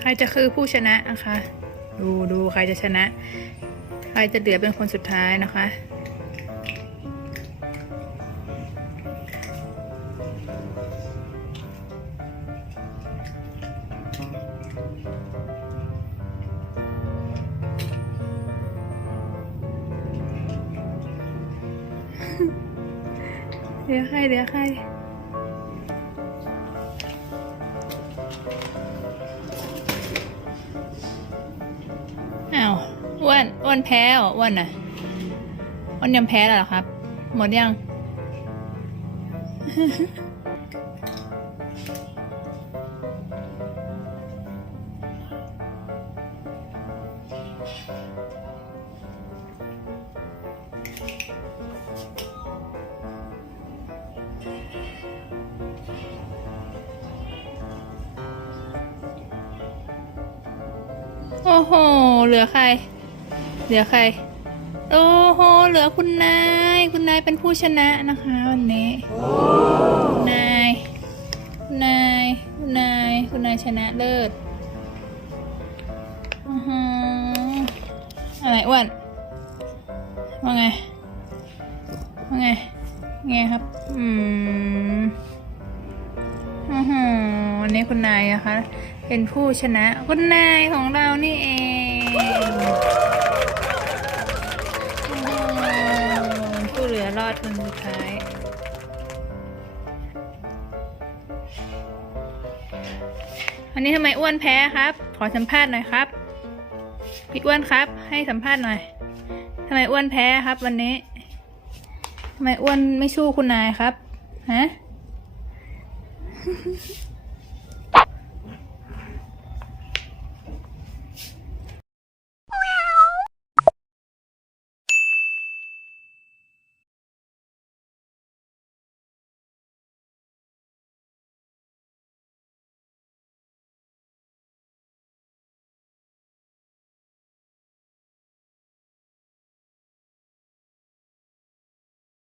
ใครจะคือผู้ชนะนะคะ ดูดูใครจะชนะ ใครจะเหลือเป็นคนสุดท้ายนะคะ เดี๋ยวใครเดี๋ยวใครอ้าวอ้วนอ้วนแพ้เหรออ้วนน่ะอ้วนยังแพ้แล้วเหรอครับ หมดยัง โอ้โห เหลือใคร เหลือใคร โอ้โห เหลือคุณนาย คุณนายเป็นผู้ชนะนะคะวันนี้คุณนาย คุณนาย คุณนาย คุณนายชนะเลิศอะไรอ้วนว่าไง ว่าไง ไงครับ อืมอือหือวันนี้คุณนายนะคะ เป็นผู้ชนะคุณนายของเรานี่เองผู้เหลือรอดคนสุดท้าย วันนี้ทำไมอ้วนแพ้ครับ ขอสัมภาษณ์หน่อยครับ พี่อ้วนครับ ให้สัมภาษณ์หน่อยทำไมอ้วนแพ้ครับ วันนี้ทำไมอ้วนไม่สู้คุณนายครับฮะ